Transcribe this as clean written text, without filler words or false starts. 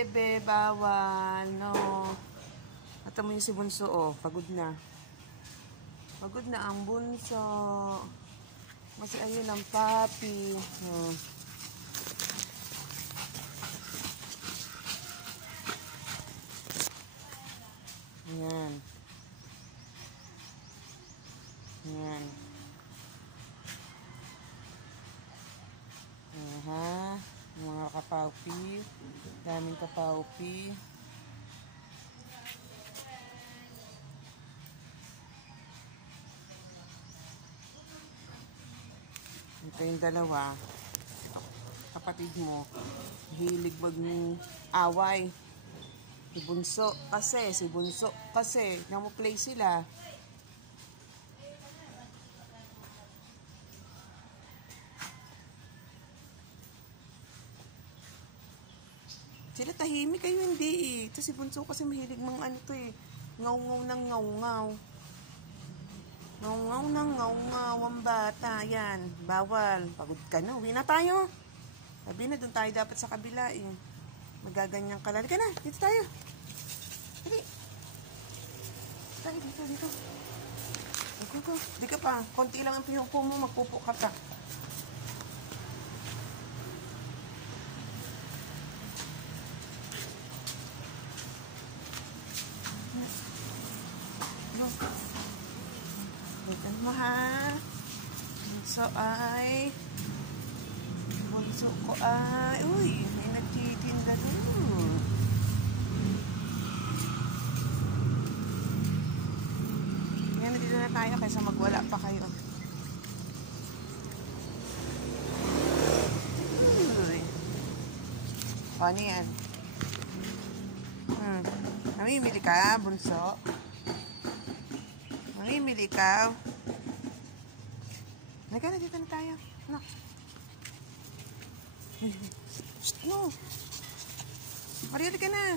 bebe, bawal, no. At mo yung si Bunso, oh, pagod na. Pagod na ang Bunso. Kasi ayun ang papi. Oh. Ayan. Ayan. Aha. Mga kapaupi. Daming kapaupi. Ito yung dalawa. Kapatid mo. Hilig mag-away. Si Bunso kasi. Namu-play sila. Sila tahimik, kayo hindi eh. Ito si Bunso kasi mahilig mga ano to eh. Ngaw-ngaw ng ngaw-ngaw. Ngaw-ngaw ng ngaw-ngaw ang bata. Yan, bawal. Pagod ka na, uwi na tayo. Sabi na, doon tayo dapat sa kabila eh. Magaganyan ka. Halika na, dito tayo. Dali. Dali, dito. Go. Di ka pa. Konti lang ang piyuko mo, magpupo ka pa. Ito mo ha. Bunso ko ay, uy, may nagtitinda doon. Ngayon, dito na tayo kaysa magwala pa kayo. Uy. Ano yan? Namimili ka, Bunso? Mamimili ka. Halika na, dito na tayo. No. Shh, no. Maria, halika na.